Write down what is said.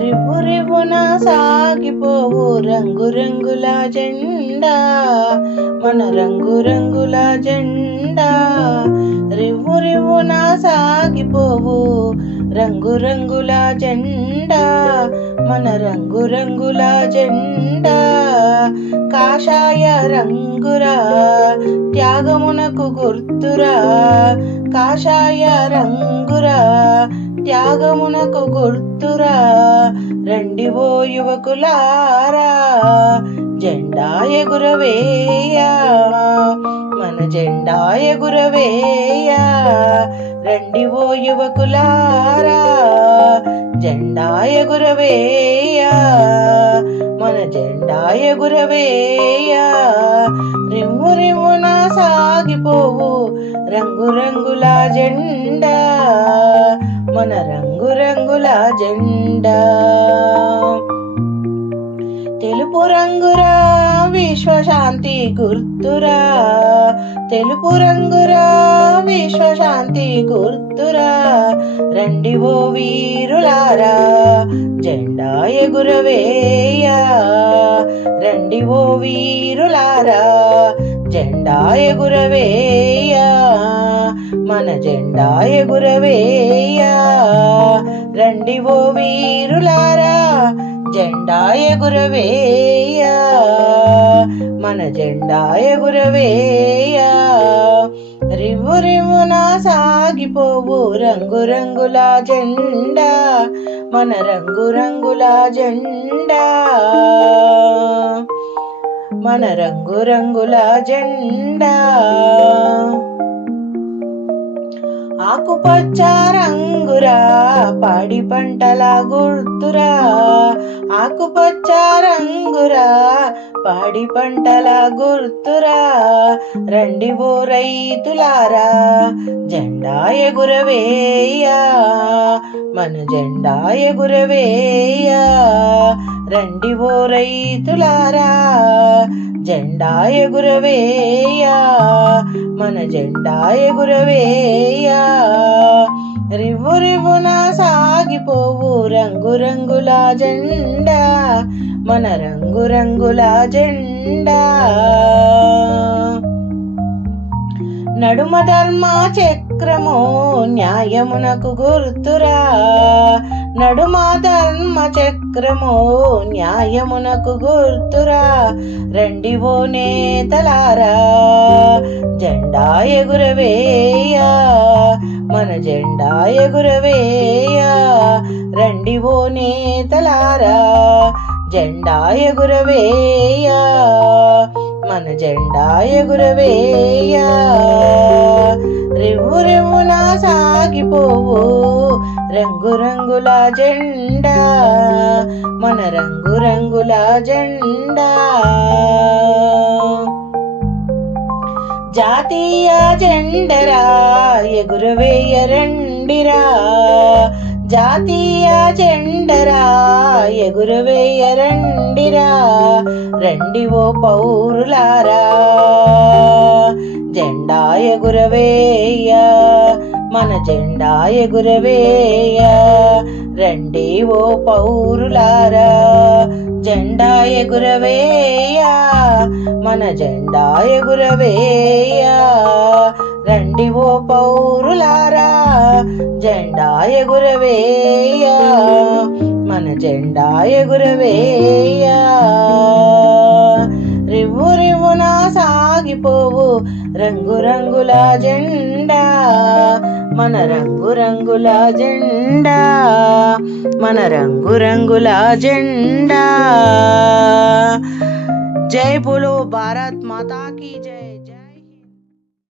రివ్వు రివ్వున సాగిపోవు రంగురంగుల జెండా మన రంగురంగుల జెండా. రివ్వు సాగిపోవు రంగురంగుల జెండా మన రంగురంగుల జెండా. కాషాయ రంగురా త్యాగమునకు గుర్తురా. కాషాయ రంగురా త్యాగమునకు గుర్తురా. రండి ఓ యువకులారా జెండా ఎగురవేయా. మన జెండా ఎగురవేయా. రండి ఓ యువకులారా జెండా ఎగురవేయా మన జెండా ఎగురవేయా. రిమ్ము రిమ్మున సాగిపోవు రంగు రంగుల జెండా మన రంగు రంగుల జెండా. తెలుపు రంగురా విశ్వశాంతి గుర్తురా తెలుపు రంగురా విశ్వశాంతి గుర్తురా రండి ఓ వీరులారా జెండా ఎగురవేయా రండి ఓ వీరులారా జెండా ఎగురవేయా మన జెండా ఎగురవేయా రండి ఓ వీరులారా జెండా ఎగురవేయా మన జెండా ఎగురవేయా. సాగిపోవు రంగురంగుల జెండా మన రంగురంగుల జెండా. మన రంగురంగుల జెండా. ఆకుపచ్చ రంగురా పాడి పంటల గుర్తురా. ఆకుపచ్చ రంగురా పాడి పంటల గుర్తురా. రండి ఓ రైతులారా జెండా ఎగురవేయా మన జెండా ఎగురవేయా రండి ఓ రైతులారా. జెండా ఎగురవేయా మన జెండా ఎగురవేయా. రివ్వు రివ్వున సాగిపోవు రంగు రంగుల జెండా మన రంగు రంగుల జెండా. నడుమ ధర్మ చక్రము న్యాయమునకు గుర్తురా నడుమ ధర్మ చక్రము న్యాయమునకు గుర్తురా. రండి ఓ నేతలారా జెండా ఎగురవేయా. మన జెండా ఎగురవేయా. రండి ఓ నేతలారా జెండా ఎగురవేయా. మన జెండా ఎగురవేయా. జెండా మన రంగు రంగుల జెండా. జాతీయ జెండరా ఎగురవేయ రండిరా జాతీయ జెండరా ఎగురవేయ రండిరా రండి ఓ పౌరులారా జెండా ఎగురవేయ మన జెండా ఎగురవేయ. రండి ఓ పౌరులారా జెండా ఎగురవేయా మన జెండా ఎగురవేయా. రండి ఓ పౌరులారా జెండా ఎగురవేయా మన జెండా ఎగురవేయా. సాగిపోవు రంగు రంగుల జెండా మన రంగు రంగుల జెండా మన రంగు రంగుల జెండా. జై బులో భారత్ మాతా కీ జై.